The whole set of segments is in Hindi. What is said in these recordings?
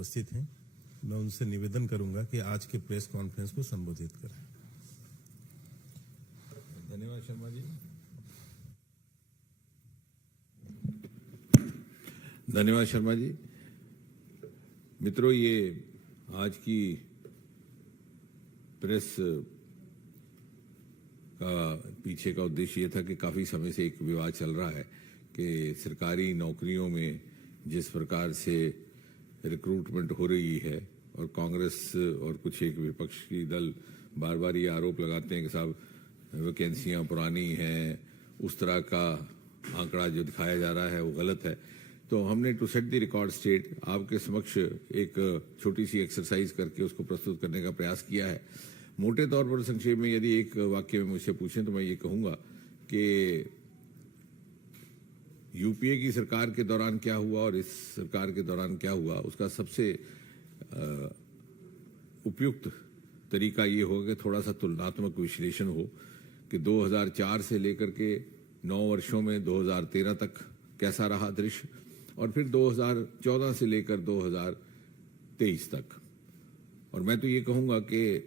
उपस्थित हैं, मैं उनसे निवेदन करूंगा कि आज के प्रेस कॉन्फ्रेंस को संबोधित करें। धन्यवाद शर्मा जी। धन्यवाद शर्मा जी। मित्रों, ये आज की प्रेस का पीछे का उद्देश्य ये था कि काफ़ी समय से एक विवाद चल रहा है कि सरकारी नौकरियों में जिस प्रकार से रिक्रूटमेंट हो रही है और कांग्रेस और कुछ एक विपक्षी दल बार बार ये आरोप लगाते हैं कि साहब वैकेंसियां पुरानी हैं, उस तरह का आंकड़ा जो दिखाया जा रहा है वो गलत है। तो हमने to set the record straight आपके समक्ष एक छोटी सी एक्सरसाइज करके उसको प्रस्तुत करने का प्रयास किया है। मोटे तौर पर संक्षेप में यदि एक वाक्य में मुझसे पूछें तो मैं ये कहूँगा कि यूपीए की सरकार के दौरान क्या हुआ और इस सरकार के दौरान क्या हुआ, उसका सबसे उपयुक्त तरीका ये होगा कि थोड़ा सा तुलनात्मक विश्लेषण हो कि 2004 से लेकर के 9 वर्षों में 2013 तक कैसा रहा दृश्य और फिर 2014 से लेकर 2023 तक। और मैं तो ये कहूँगा कि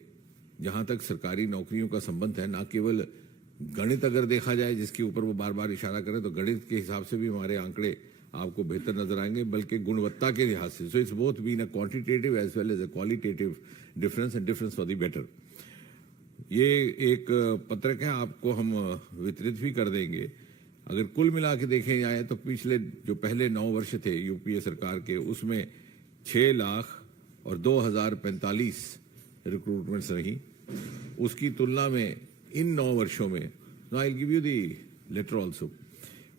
जहाँ तक सरकारी नौकरियों का संबंध है, ना केवल गणित अगर देखा जाए जिसके ऊपर वो बार बार इशारा करें तो गणित के हिसाब से भी हमारे आंकड़े आपको बेहतर नजर आएंगे, बल्कि गुणवत्ता के लिहाज से। So it's both been a quantitative as well as a qualitative difference and difference for the better. ये एक पत्रक है, आपको हम वितरित भी कर देंगे। अगर कुल मिला के देखे जाए तो पिछले जो पहले 9 वर्ष थे यूपीए सरकार के, उसमें 6 लाख और 2045 रिक्रूटमेंट्स रही। उसकी तुलना में इन 9 वर्षों में, I will give you the letter also,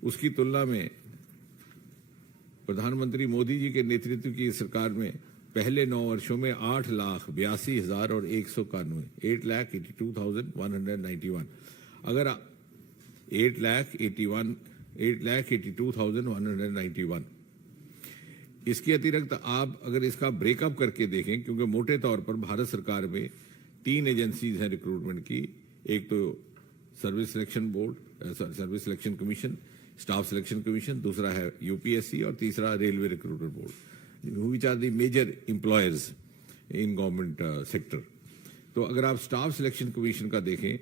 उसकी तुलना में प्रधानमंत्री मोदी जी के नेतृत्व की सरकार में पहले 9 वर्षों में 8,82,191 और 8,82,191। अगर 8,82,191, इसके अतिरिक्त आप अगर इसका ब्रेकअप करके देखें, क्योंकि मोटे तौर पर भारत सरकार में 3 एजेंसीज हैं रिक्रूटमेंट की। एक तो service selection board, service selection commission, staff selection commission, दूसरा है यूपीएससी और तीसरा railway recruitment board, which are the major employers in government sector. तो अगर आप स्टाफ सिलेक्शन कमीशन का देखें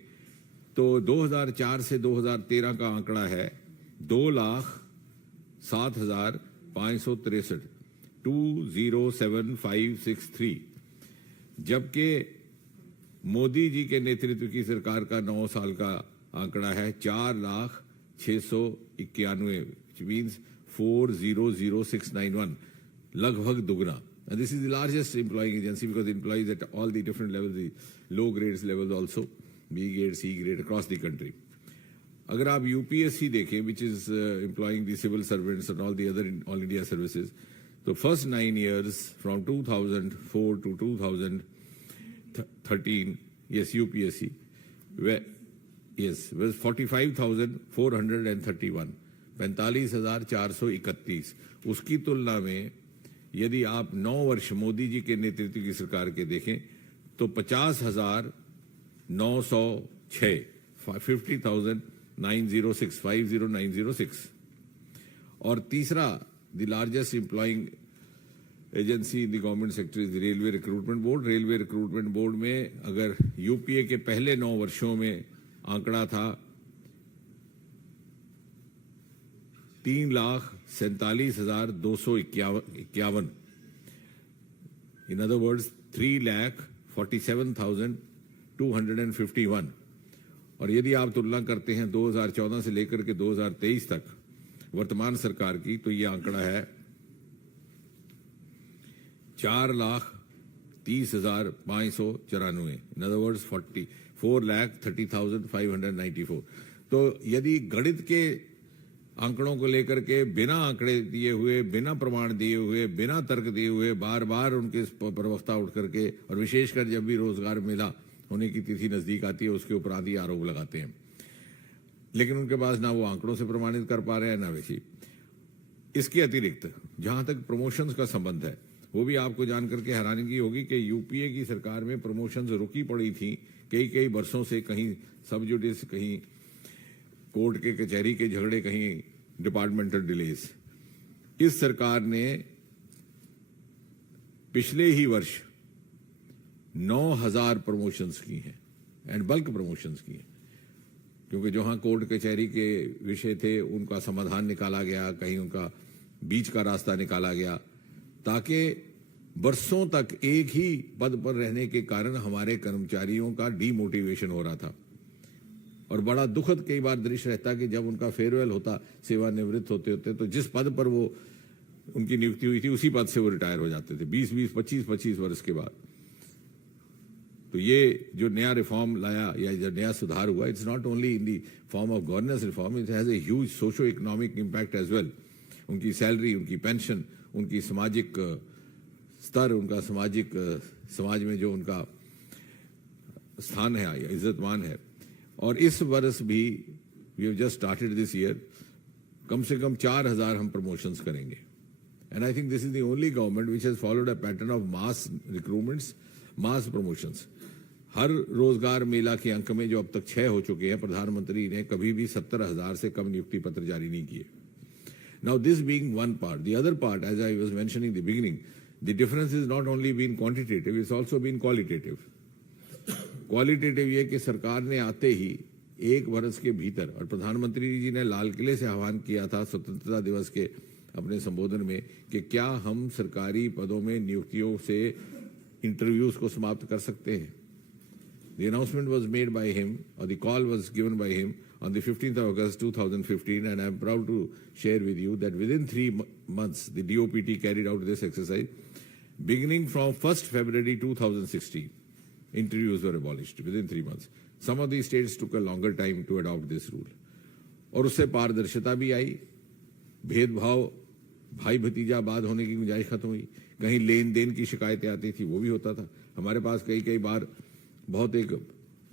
तो 2004 से 2013 का आंकड़ा है 2,07,563, 2,07,563, जबकि मोदी जी के नेतृत्व की सरकार का 9 साल का आंकड़ा है 4,06,91, मीन्स 4,00691, लगभग दुगना। And this is the largest employing agency because it employs at all the different levels, the low grades levels also, B grade, C grade across the country. अगर आप यूपीएससी देखें, which is employing the civil servants and all the other all India services, तो first 9 years from 2004 to 2013, yes, UPSC, yes, was 45,431, 45,431। उसकी तुलना में यदि आप 9 वर्ष मोदी जी के नेतृत्व की सरकार के देखें तो 50,906, 50,906, और तीसरा the largest employing agency in the government sector is railway recruitment board. Railway recruitment board में अगर यूपीए के पहले 9 वर्षों में आंकड़ा था 3,47,251, इन अदर वर्ड्स 3,47,251। और यदि आप तुलना करते हैं 2014 से लेकर के 2023 तक वर्तमान सरकार की, तो ये आंकड़ा है 4,30,594, इन अदर वर्ड्स 4,30,594। तो यदि गणित के आंकड़ों को लेकर के बिना आंकड़े दिए हुए, बिना प्रमाण दिए हुए, बिना तर्क दिए हुए बार बार उनके प्रवक्ता उठ करके, और विशेषकर जब भी रोजगार मेला होने की तिथि नजदीक आती है उसके ऊपर आदि आरोप लगाते हैं, लेकिन उनके पास ना वो आंकड़ों से प्रमाणित कर पा रहे हैं ना वैसी। इसके अतिरिक्त जहां तक प्रमोशंस का संबंध है, वो भी आपको जान करके हैरानी होगी कि यूपीए की सरकार में प्रमोशंस रुकी पड़ी थी कई वर्षों से, कहीं सब जुडिस, कहीं कोर्ट के कचहरी के झगड़े, कहीं डिपार्टमेंटल डिलेज। इस सरकार ने पिछले ही वर्ष 9,000 प्रमोशंस की हैं एंड बल्क प्रमोशंस की हैं, क्योंकि जहां कोर्ट कचहरी के विषय थे उनका समाधान निकाला गया, कहीं उनका बीच का रास्ता निकाला गया, ताकि बरसों तक एक ही पद पर रहने के कारण हमारे कर्मचारियों का डीमोटिवेशन हो रहा था। और बड़ा दुखद कई बार दृश्य रहता कि जब उनका फेयरवेल होता, सेवानिवृत्त होते होते, तो जिस पद पर वो उनकी नियुक्ति हुई थी उसी पद से वो रिटायर हो जाते थे 20-20, 25-25 वर्ष के बाद। तो ये जो नया रिफॉर्म लाया या जो नया सुधार हुआ, it's not only in the form of governance reform, it has a huge socio economic impact as well. उनकी सैलरी, उनकी पेंशन, उनकी सामाजिक स्तर, उनका सामाजिक समाज में जो उनका स्थान है या इज्जतमान है। और इस वर्ष भी we have just started this year, कम से कम 4,000 हम प्रमोशंस करेंगे। And I think this is the only government which has followed a pattern of mass recruitments, mass promotions. हर रोजगार मेला के अंक में जो अब तक 6 हो चुके हैं, प्रधानमंत्री ने कभी भी 70,000 से कम नियुक्ति पत्र जारी नहीं किए। Now this being one part, the other part, as I was mentioning in the beginning, the difference is not only been quantitative, it's also been qualitative. Qualitative ये कि सरकार ने आते ही एक वर्ष के भीतर, और प्रधानमंत्री जी ने लाल किले से आह्वान किया था स्वतंत्रता दिवस के अपने संबोधन में कि क्या हम सरकारी पदों में नियुक्तियों से इंटरव्यूज को समाप्त कर सकते हैं। The announcement was made by him, or the call was given by him on the 15th of August 2015, and I am proud to share with you that within 3 months, the DOPT carried out this exercise. Beginning from 1st February 2016, interviews were abolished within 3 months. Some of these states took a longer time to adopt this rule. और उससे पारदर्शिता भी आई, भेदभाव भाई भतीजावाद होने की गुंजाइश खत्म हुई, कहीं लेन देन की शिकायतें आती थी वो भी होता था। हमारे पास कई बार बहुत एक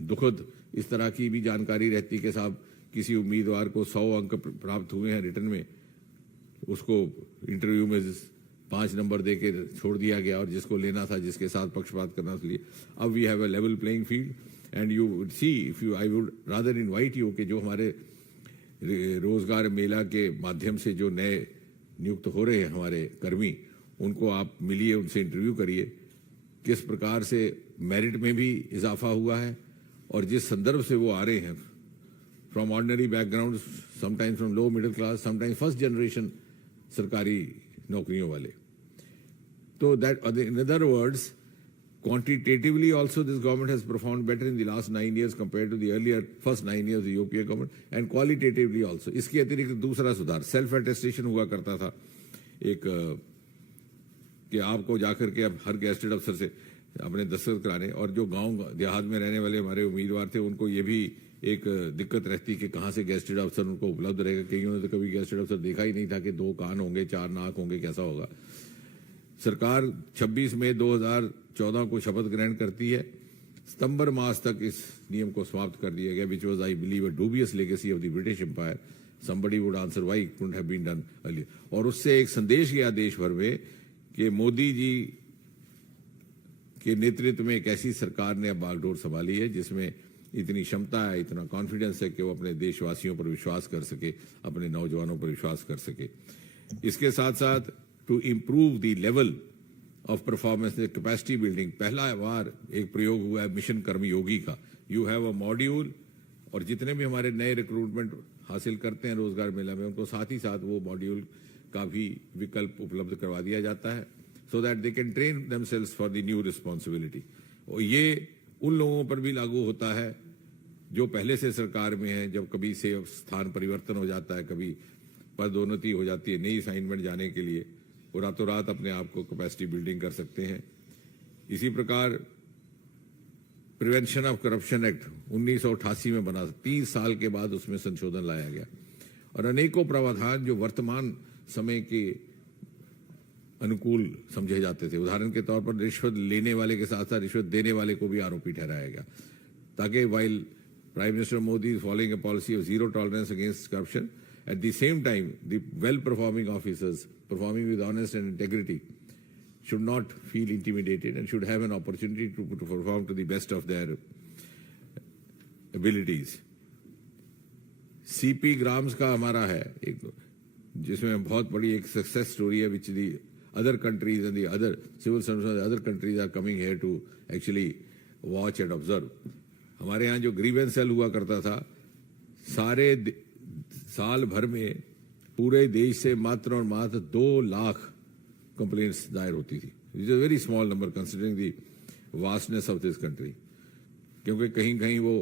दुखद इस तरह की भी जानकारी रहती कि साहब किसी उम्मीदवार को 100 अंक प्राप्त हुए हैं रिटर्न में, उसको इंटरव्यू में 5 नंबर दे के छोड़ दिया गया, और जिसको लेना था, जिसके साथ पक्षपात करना था। अब we have a level playing field and you would see, if you, I would rather invite you कि जो हमारे रोजगार मेला के माध्यम से जो नए नियुक्त हो रहे हैं हमारे कर्मी, उनको आप मिलिए, उनसे इंटरव्यू करिए, किस प्रकार से मेरिट में भी इजाफा हुआ है, और जिस संदर्भ से वो आ रहे हैं, from ordinary background, sometimes from low middle class, sometimes first generation सरकारी नौकरियों वाले। तो that, in other words, quantitatively also this government has performed better in the last 9 years compared to the earlier first 9 years of the UPA government, and qualitatively also। इसके अतिरिक्त दूसरा सुधार सेल्फ अटेस्टेशन हुआ करता था एक, कि आपको जाकर के अब हर गेस्टेड अफसर से अपने दस्तखत कराने, और जो गांव देहात में रहने वाले हमारे उम्मीदवार थे उनको ये भी एक दिक्कत रहती कि कहाँ से गेस्टेड अफसर उनको उपलब्ध रहेगा। कईयों ने तो कभी गेस्टेड अफसर देखा ही नहीं था कि 2 कान होंगे, 4 नाक होंगे, कैसा होगा। सरकार 26 मई 2014 को शपथ ग्रहण करती है, सितंबर मास तक इस नियम को समाप्त कर दिया गया, which was I believe a dubious legacy of the British empire. Somebody would answer why it couldn't have been done earlier. और उससे एक संदेश गया देश भर में कि मोदी जी के नेतृत्व में एक ऐसी सरकार ने अब बागडोर संभाली है जिसमें इतनी क्षमता है, इतना कॉन्फिडेंस है कि वो अपने देशवासियों पर विश्वास कर सके, अपने नौजवानों पर विश्वास कर सके। इसके साथ साथ to improve the level of performance, capacity building, पहला बार एक प्रयोग हुआ है मिशन कर्मयोगी का। यू हैव अ मॉड्यूल, और जितने भी हमारे नए रिक्रूटमेंट हासिल करते हैं रोजगार मेला में, उनको साथ ही साथ वो मॉड्यूल का भी विकल्प उपलब्ध करवा दिया जाता है, so that they can train themselves for the new responsibility। और ये उन लोगों पर भी लागू होता है जो पहले से सरकार में है। जब कभी से स्थान परिवर्तन हो जाता है, कभी पदोन्नति हो जाती है, नई असाइनमेंट जाने के लिए वो रातों रात अपने आप को कैपेसिटी बिल्डिंग कर सकते हैं। इसी प्रकार प्रिवेंशन ऑफ करप्शन एक्ट 1988 में बना, 30 साल के बाद उसमें संशोधन लाया गया, और अनेकों प्रावधान जो वर्तमान समय के अनुकूल समझे जाते थे। उदाहरण के तौर पर रिश्वत लेने वाले के साथ साथ रिश्वत देने वाले को भी आरोपी ठहराया गया, ताकि while prime minister Modi is following a policy of zero tolerance against corruption, at the same time the well performing officers performing with honest and integrity should not feel intimidated and should have an opportunity to perform to the best of their abilities। CP grams का हमारा है एक, जिसमें बहुत बड़ी एक सक्सेस स्टोरी है, विच दी other countries and the other civil servants of the other countries are coming here to actually watch and observe. हमारे यहाँ जो ग्रीवेंस सेल हुआ करता था, साल भर में पूरे देश से मात्र और मात्र 2 लाख कंप्लेंट्स दायर होती थी. It's a very small number considering the vastness of this country. क्योंकि कहीं कहीं वो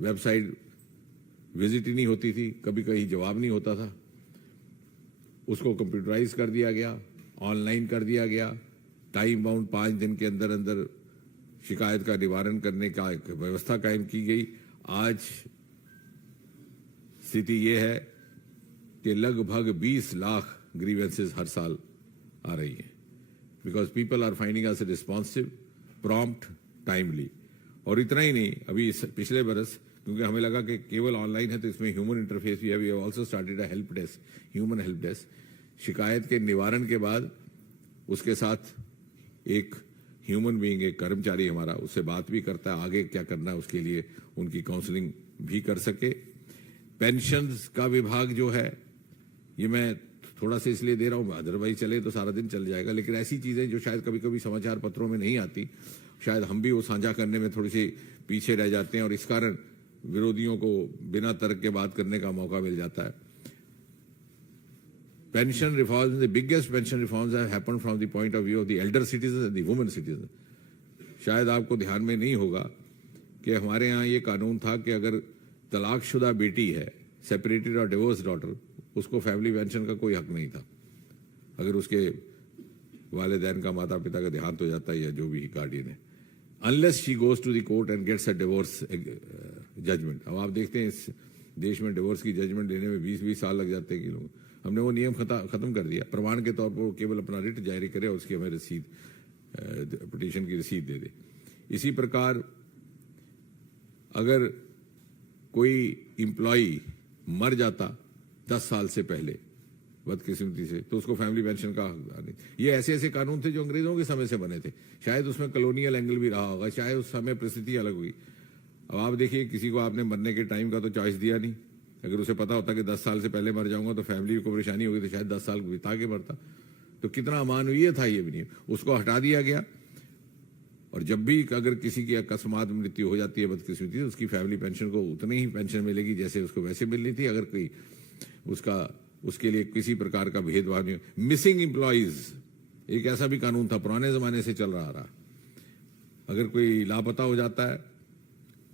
वेबसाइट विजिट ही नहीं होती थी, कभी कहीं जवाब नहीं होता था. उसको कंप्यूटराइज कर दिया गया, ऑनलाइन कर दिया गया, टाइम बाउंड 5 दिन के अंदर अंदर शिकायत का निवारण करने का एक व्यवस्था कायम की गई. आज स्थिति ये है कि लगभग 20 लाख ग्रीवेंसेस हर साल आ रही हैं, because people are finding us responsive, prompt, timely. और इतना ही नहीं, अभी पिछले बरस क्योंकि हमें लगा कि केवल ऑनलाइन है तो इसमें ह्यूमन इंटरफेस भी है, we have also started a help desk, human help desk. शिकायत के निवारण के बाद उसके साथ एक ह्यूमन बीइंग, एक कर्मचारी हमारा उससे बात भी करता है, आगे क्या करना है उसके लिए उनकी काउंसलिंग भी कर सके. पेंशन्स का विभाग जो है, ये मैं थोड़ा सा इसलिए दे रहा हूँ, अदरवाइज चले तो सारा दिन चल जाएगा, लेकिन ऐसी चीजें जो शायद कभी कभी समाचार पत्रों में नहीं आती, शायद हम भी वो साझा करने में थोड़ी सी पीछे रह जाते हैं और इस कारण विरोधियों को बिना तर्क के बात करने का मौका मिल जाता है. Pension reforms, the biggest pension reforms have happened from the point of view of the elder citizens and the women citizens. शायद आपको ध्यान में नहीं होगा कि हमारे यहाँ ये कानून था कि अगर तलाकशुदा बेटी है, सेपरेटेड और डिवोर्स डॉटर, उसको फैमिली पेंशन का कोई हक नहीं था. अगर उसके वालिदैन का, माता पिता का देहांत हो जाता है या जो भी गार्डियन है, unless she goes to the court and gets a divorce judgment. अब आप देखते हैं इस देश में डिवोर्स की जजमेंट लेने में 20-20 साल लग जाते हैं कि लोग. हमने वो नियम खत्म कर दिया. प्रमाण के तौर पर वो केवल अपना रिट जारी करे और उसकी हमें रसीद, पिटीशन की रसीद दे दे. इसी प्रकार अगर कोई एम्प्लॉई मर जाता 10 साल से पहले बदकिस्मती से, तो उसको फैमिली पेंशन का हकदार नहीं. ये ऐसे ऐसे कानून थे जो अंग्रेजों के समय से बने थे. शायद उसमें कॉलोनियल एंगल भी रहा होगा, शायद उस समय परिस्थिति अलग हुई. अब आप देखिए, किसी को आपने मरने के टाइम का तो चॉइस दिया नहीं. अगर उसे पता होता कि 10 साल से पहले मर जाऊंगा तो फैमिली को परेशानी होगी, तो शायद 10 साल बिता के मरता. तो कितना अमानवीय था ये भी नहीं, उसको हटा दिया गया. और जब भी अगर किसी की अकस्मात मृत्यु हो जाती है बदकिस्मती, तो उसकी फैमिली पेंशन को उतनी ही पेंशन मिलेगी जैसे उसको वैसे मिलनी थी. अगर कोई उसके लिए किसी प्रकार का भेदभाव नहीं. मिसिंग एम्प्लॉइज एक ऐसा भी कानून था, पुराने जमाने से चल रहा. अगर कोई लापता हो जाता है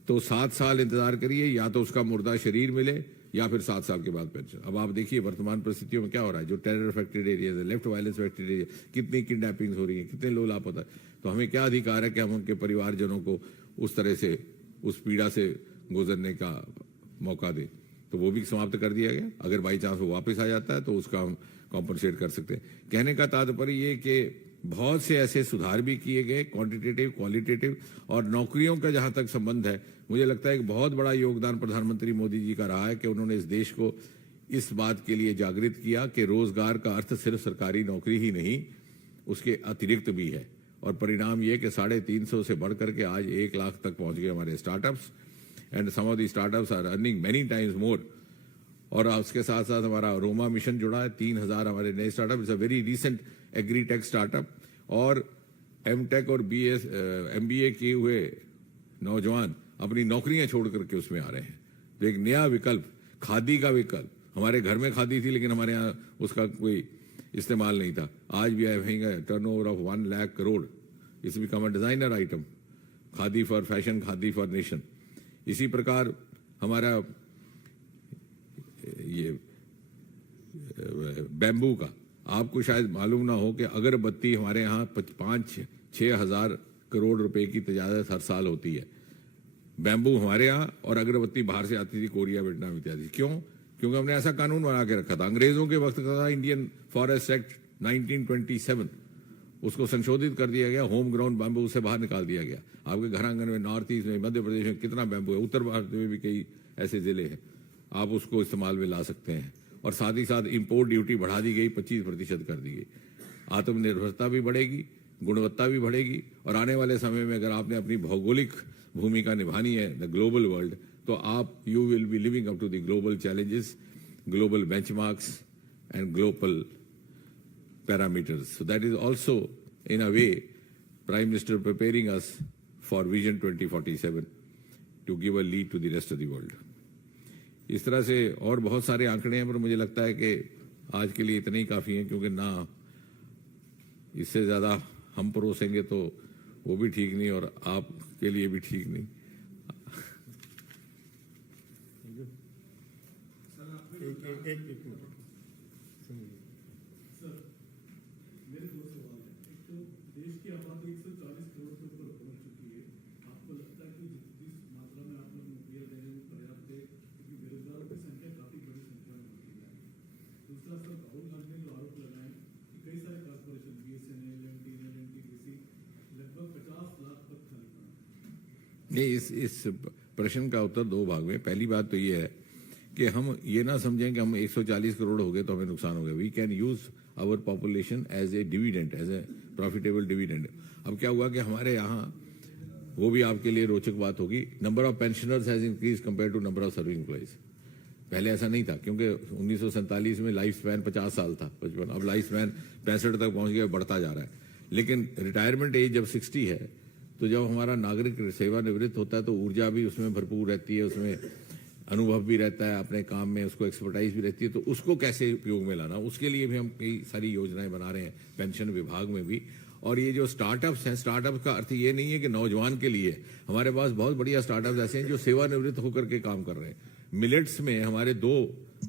तो 7 साल इंतजार करिए, या तो उसका मुर्दा शरीर मिले या फिर 7 साल के बाद पेंशन. अब आप देखिए वर्तमान परिस्थितियों में क्या हो रहा है. जो टेरर अफेक्टेड एरियाज है, लेफ्ट वायलेंस अफेक्टेड एरिया, कितनी किडनैपिंग्स हो रही हैं, कितने लोग लापता है. तो हमें क्या अधिकार है कि हम उनके परिवारजनों को उस तरह से, उस पीड़ा से गुजरने का मौका दें. तो वो भी समाप्त कर दिया गया. अगर बाई चांस वो वापस आ जाता है तो उसका हम कॉम्पनसेट कर सकते हैं. कहने का तात्पर्य ये कि बहुत से ऐसे सुधार भी किए गए, क्वांटिटेटिव, क्वालिटेटिव. और नौकरियों का जहां तक संबंध है, मुझे लगता है एक बहुत बड़ा योगदान प्रधानमंत्री मोदी जी का रहा है कि उन्होंने इस देश को इस बात के लिए जागृत किया कि रोजगार का अर्थ सिर्फ सरकारी नौकरी ही नहीं, उसके अतिरिक्त भी है. और परिणाम ये कि 350 से बढ़कर के आज 1 लाख तक पहुंच गए हमारे startups. And some of the startups are earning many times more. और उसके साथ साथ हमारा रोमा मिशन जुड़ा है. 3000 हमारे नए startup. It's a very recent agritech startup. और एमटेक और MBA किए हुए नौजवान अपनी नौकरियां छोड़ करके उसमें आ रहे हैं. तो एक नया विकल्प, खादी का विकल्प. हमारे घर में खादी थी लेकिन हमारे यहाँ उसका कोई इस्तेमाल नहीं था. आज भी है turnover of 1 lakh crore. It's become a designer item. Khadi for fashion, khadi for nation. इसी प्रकार हमारा ये बैम्बू का, आपको शायद मालूम ना हो कि अगरबत्ती हमारे यहाँ 5-6 हजार करोड़ रुपए की तजारत हर साल होती है. बैम्बू हमारे यहाँ और अगरबत्ती बाहर से आती थी, कोरिया, वियतनाम इत्यादि. क्यों? क्योंकि हमने ऐसा कानून बना के रखा था. अंग्रेजों के वक्त का था इंडियन फॉरेस्ट एक्ट 1927. उसको संशोधित कर दिया गया. होम ग्राउंड बैम्बू से बाहर निकाल दिया गया. आपके घर आंगन में नॉर्थ ईस्ट में, मध्य प्रदेश में कितना बैम्बू है. उत्तर भारत में भी कई ऐसे जिले हैं, आप उसको इस्तेमाल में ला सकते हैं. और साथ ही साथ इंपोर्ट ड्यूटी बढ़ा दी गई, 25% कर दी गई. आत्मनिर्भरता भी बढ़ेगी, गुणवत्ता भी बढ़ेगी. और आने वाले समय में अगर आपने अपनी भौगोलिक भूमिका निभानी है द ग्लोबल वर्ल्ड, तो आप you will be living up to the global challenges, global benchmarks and global parameters. So that is also, in a way, Prime Minister preparing us for Vision 2047 to give a lead to the rest of the world. इस तरह से और बहुत सारे आंकड़े हैं, पर मुझे लगता है कि आज के लिए इतने ही काफ़ी हैं, क्योंकि ना इससे ज़्यादा हम परोसेंगे तो वो भी ठीक नहीं और आपके लिए भी ठीक नहीं। मेरे दो सवाल हैं। एक तो देश की आबादी 140 करोड़ के ऊपर पहुंच चुकी है। आपको लगता है कि जिस मात्रा में आप लोग नौकरियां दे रहे हैं वो पर्याप्त है? क्योंकि बेरोजगारों की संख्या काफी बड़ी संख्या में होती है। दूसरा, सर, राहुल गांधी ने जो आरोप लगाए कि कई सारे कॉर्पोरेशन BSNL, MTNL, NTPC लगभग 50 लाख पद खाली पड़े। नहीं, इस प्रश्न का उत्तर दो भाग में। पहली बात तो ये है कि हम ये ना समझें कि हम 140 करोड़ हो गए तो हमें नुकसान हो गया। We can use our population as a dividend, as a profitable dividend. अब क्या हुआ कि हमारे यहाँ, वो भी आपके लिए रोचक बात होगी, number of pensioners has increase compare to number of serving employees. पहले ऐसा नहीं था, क्योंकि 1947 में लाइफ स्पैन 50 साल था, 55। अब लाइफ स्पैन 65 तक पहुंच गया, बढ़ता जा रहा है। लेकिन रिटायरमेंट एज जब 60 है, तो जब हमारा नागरिक सेवानिवृत्त होता है तो ऊर्जा भी उसमें भरपूर रहती है, उसमें अनुभव भी रहता है अपने काम में, उसको एक्सपर्टाइज भी रहती है। तो उसको कैसे उपयोग में लाना, उसके लिए भी हम कई सारी योजनाएं बना रहे हैं पेंशन विभाग में भी। और ये जो स्टार्टअप्स हैं, स्टार्टअप का अर्थ ये नहीं है कि नौजवान के लिए। हमारे पास बहुत बढ़िया स्टार्टअप्स ऐसे हैं जो सेवानिवृत्त होकर के काम कर रहे हैं। मिलेट्स में हमारे 2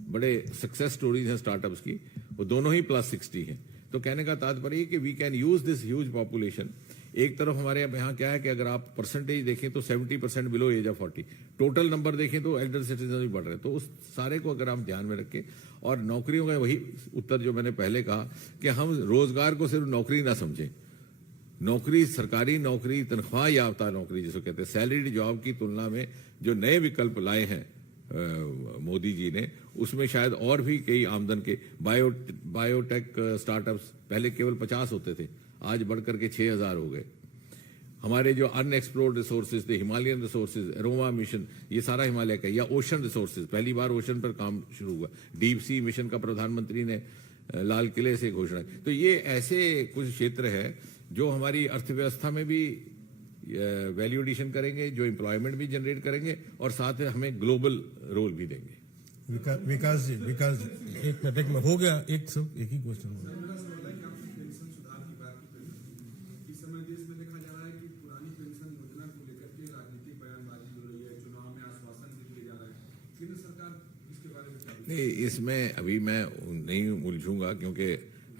बड़े सक्सेस स्टोरीज हैं स्टार्टअप्स की, वो दोनों ही +60 हैं। तो कहने का तात्पर्य कि we can use this huge population. एक तरफ हमारे यहाँ क्या है कि अगर आप परसेंटेज देखें तो 70% below age of 40, total number देखें तो एल्डर सिटीजन भी बढ़ रहे हैं। तो उस सारे को अगर आप ध्यान में रखें, और नौकरियों का वही उत्तर जो मैंने पहले कहा कि हम रोजगार को सिर्फ नौकरी ना समझें। नौकरी, सरकारी नौकरी, तनख्वाह याफ्ता नौकरी जिसको कहते हैं, सैलरीड जॉब की तुलना में जो नए विकल्प लाए हैं मोदी जी ने, उसमें शायद और भी कई आमदन के बायोटेक स्टार्टअप्स पहले केवल 50 होते थे, आज बढ़कर के 6000 हो गए। हमारे जो अनएक्सप्लोर्ड रिसोर्सेज थे, हिमालयन रिसोर्सेज, एरोमा मिशन, ये सारा हिमालय का, या ओशन रिसोर्सेज, पहली बार ओशन पर काम शुरू हुआ। डीप सी मिशन का प्रधानमंत्री ने लाल किले से घोषणा की। तो ये ऐसे कुछ क्षेत्र है जो हमारी अर्थव्यवस्था में भी वैल्यू एडिशन करेंगे, जो एम्प्लॉयमेंट भी जनरेट करेंगे, और साथ में हमें ग्लोबल रोल भी देंगे। विकास जी, एक मिनट हो गया, एक ही क्वेश्चन हो गया। नहीं, इसमें अभी मैं नहीं उलझूंगा, क्योंकि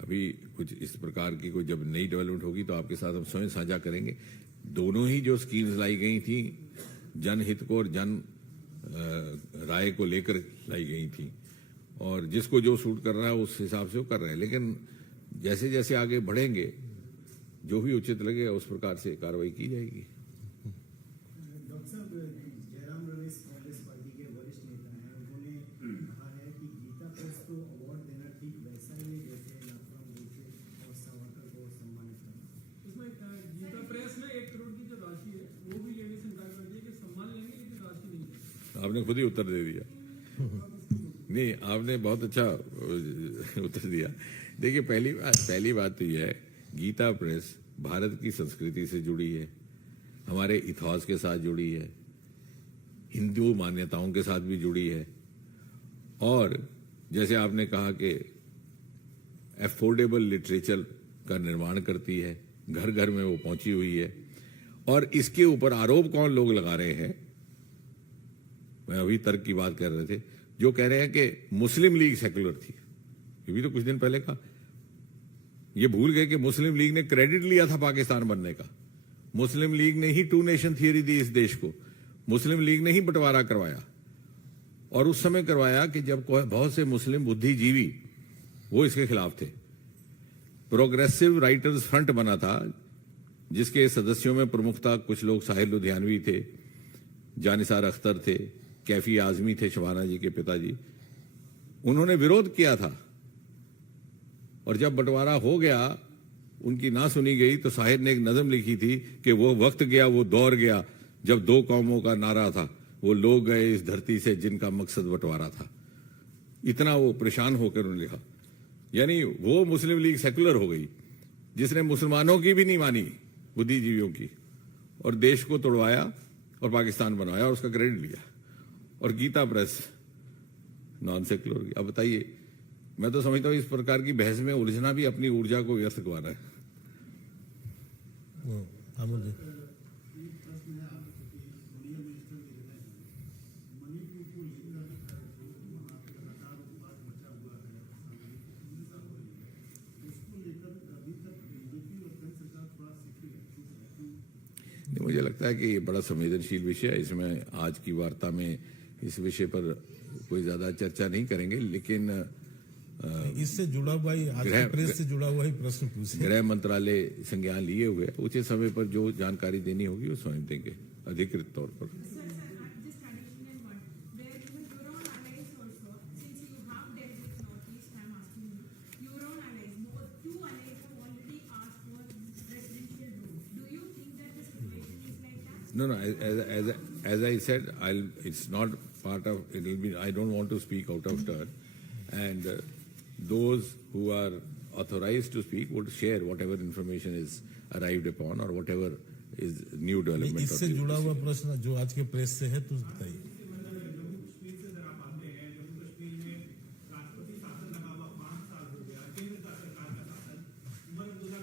अभी कुछ इस प्रकार की कोई जब नई डेवलपमेंट होगी तो आपके साथ हम स्वयं साझा करेंगे। दोनों ही जो स्कीम्स लाई गई थी, जनहित को और जन राय को लेकर लाई गई थी, और जिसको जो सूट कर रहा है उस हिसाब से वो कर रहे हैं। लेकिन जैसे जैसे आगे बढ़ेंगे, जो भी उचित लगे उस प्रकार से कार्रवाई की जाएगी। आपने खुद ही उत्तर दे दिया। नहीं, आपने बहुत अच्छा उत्तर दिया। देखिए, पहली बात तो यह है, गीता प्रेस भारत की संस्कृति से जुड़ी है, हमारे इतिहास के साथ जुड़ी है, हिंदू मान्यताओं के साथ भी जुड़ी है, और जैसे आपने कहा कि अफोर्डेबल लिटरेचर का निर्माण करती है, घर घर में वो पहुंची हुई है। और इसके ऊपर आरोप कौन लोग लगा रहे हैं, मैं अभी तर्क की बात कर रहे थे, जो कह रहे हैं कि मुस्लिम लीग सेक्युलर थी। ये भी तो कुछ दिन पहले कहा। ये भूल गए कि मुस्लिम लीग ने क्रेडिट लिया था पाकिस्तान बनने का। मुस्लिम लीग ने ही 2 नेशन थियरी दी इस देश को। मुस्लिम लीग ने ही बंटवारा करवाया, और उस समय करवाया कि जब बहुत से मुस्लिम बुद्धिजीवी वो इसके खिलाफ थे। प्रोग्रेसिव राइटर्स फ्रंट बना था, जिसके सदस्यों में प्रमुखता कुछ लोग साहिल लुधियानवी थे, जानिसार अख्तर थे, कैफी आजमी थे, शबाना जी के पिताजी। उन्होंने विरोध किया था, और जब बंटवारा हो गया, उनकी ना सुनी गई, तो साहिर ने एक नज़म लिखी थी कि वो वक्त गया, वो दौर गया, जब 2 कौमों का नारा था, वो लोग गए इस धरती से जिनका मकसद बंटवारा था। इतना वो परेशान होकर उन्होंने लिखा। यानी वो मुस्लिम लीग सेकुलर हो गई जिसने मुसलमानों की भी नहीं मानी, बुद्धिजीवियों की, और देश को तोड़वाया और पाकिस्तान बनवाया और उसका क्रेडिट लिया। और गीता प्रेस नॉन सेकुलर होगी। अब बताइए, मैं तो समझता हूँ इस प्रकार की बहस में उलझना भी अपनी ऊर्जा को व्यर्थ करवाना है। आमोद जी, एक प्रश्न है आपके कि सोनिया मिनिस्टर के गए हैं मणिपुर को लेकर जो वहाँ पे लगातार विवाद मचा हुआ है, सामाजिक हिंसा हो रही है, उसको लेकर अभी तक बीजेपी और केंद्र सरकार थोड़ा सीखी है। मुझे लगता है कि ये बड़ा संवेदनशील विषय है। इसमें आज की वार्ता में इस विषय पर कोई ज्यादा चर्चा नहीं करेंगे, लेकिन इससे जुड़ा हुआ ही आज के प्रेस से जुड़ा हुआ ही प्रश्न पूछे। गृह मंत्रालय संज्ञान लिए हुए है। उचित समय पर जो जानकारी देनी होगी वो स्वयं देंगे अधिकृत तौर पर। Sir, just additional one. Where even your own allies also, since you have dealt with Northeast, I am asking you, your own allies, both two allies have already asked for presidential rule. Do you think that the situation is like that? No, as I said, it's not part of, it will be, I don't want to speak out of turn, and those who are authorized to speak would share whatever information is arrived upon or whatever is new development. इससे of the जुड़ा हुआ issue. प्रश्न जो आज के प्रेस से है तो बताइए। जम्मू कश्मीर से जरा आते हैं। जम्मू कश्मीर में राष्ट्रपति शासन लगा हुआ 5 साल हो गया, केंद्र का सरकार का शासन। उमर अब्दुल्ला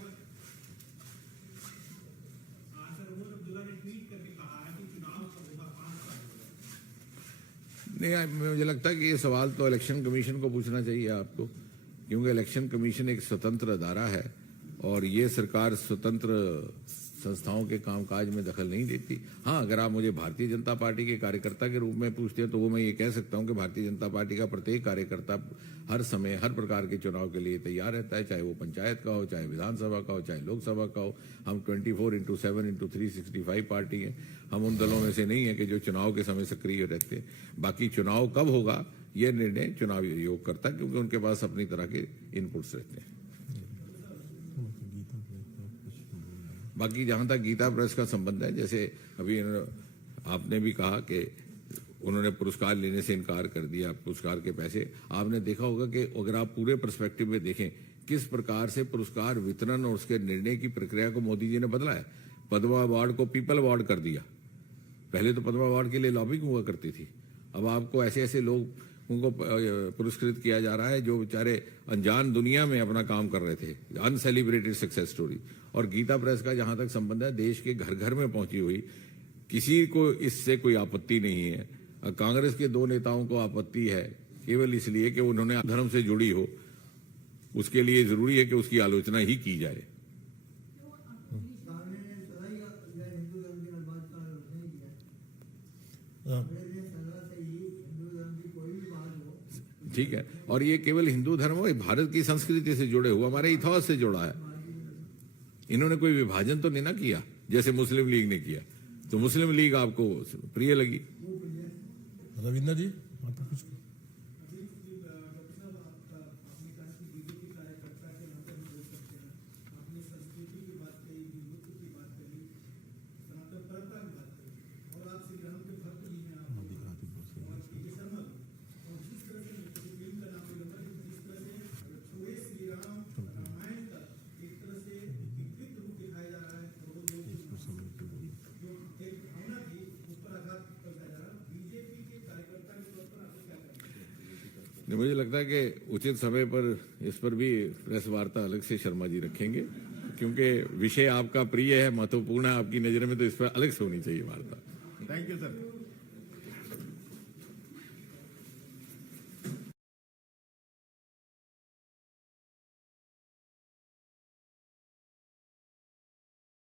ने ट्वीट करके कहा है कि चुनाव कब होगा, 5 साल हो गया। नहीं, मुझे लगता है कि ये सवाल तो इलेक्शन कमीशन को पूछना चाहिए आपको, क्योंकि इलेक्शन कमीशन एक स्वतंत्र अदारा है और ये सरकार स्वतंत्र संस्थाओं के कामकाज में दखल नहीं देती। हाँ, अगर आप मुझे भारतीय जनता पार्टी के कार्यकर्ता के रूप में पूछते हैं तो वो मैं ये कह सकता हूँ कि भारतीय जनता पार्टी का प्रत्येक कार्यकर्ता हर समय हर प्रकार के चुनाव के लिए तैयार रहता है, चाहे वो पंचायत का हो, चाहे विधानसभा का हो, चाहे लोकसभा का हो। हम 24/7/365 पार्टी हैं। हम उन दलों में से नहीं है कि जो चुनाव के समय सक्रिय रहते हैं। बाकी चुनाव कब होगा यह निर्णय चुनाव आयोग करता है, क्योंकि उनके पास अपनी तरह के इनपुट्स रहते हैं। बाकी जहां तक गीता प्रेस का संबंध है, जैसे अभी आपने भी कहा कि उन्होंने पुरस्कार लेने से इनकार कर दिया, पुरस्कार के पैसे, आपने देखा होगा कि अगर आप पूरे पर्सपेक्टिव में देखें किस प्रकार से पुरस्कार वितरण और उसके निर्णय की प्रक्रिया को मोदी जी ने बदला है। पद्मा अवार्ड को पीपल अवार्ड कर दिया। पहले तो पद्मा अवार्ड के लिए लॉबिंग हुआ करती थी, अब आपको ऐसे ऐसे लोग उनको पुरस्कृत किया जा रहा है जो बेचारे अनजान दुनिया में अपना काम कर रहे थे, अनसेलिब्रेटेड सक्सेस स्टोरी। और गीता प्रेस का जहां तक संबंध है, देश के घर घर में पहुंची हुई, किसी को इससे कोई आपत्ति नहीं है। कांग्रेस के 2 नेताओं को आपत्ति है केवल इसलिए कि उन्होंने धर्म से जुड़ी हो, उसके लिए जरूरी है कि उसकी आलोचना ही की जाए। ठीक है, और ये केवल हिंदू धर्म हो, भारत की संस्कृति से जुड़े हुए, हमारे इतिहास से जुड़ा है। इन्होंने कोई विभाजन तो नहीं ना किया जैसे मुस्लिम लीग ने किया। तो मुस्लिम लीग आपको प्रिय लगी। रविंद्र जी, आप कुछ मुझे लगता है कि उचित समय पर इस पर भी प्रेस वार्ता अलग से शर्मा जी रखेंगे, क्योंकि विषय आपका प्रिय है, महत्वपूर्ण है आपकी नजर में, तो इस पर अलग से होनी चाहिए वार्ता। Thank you sir.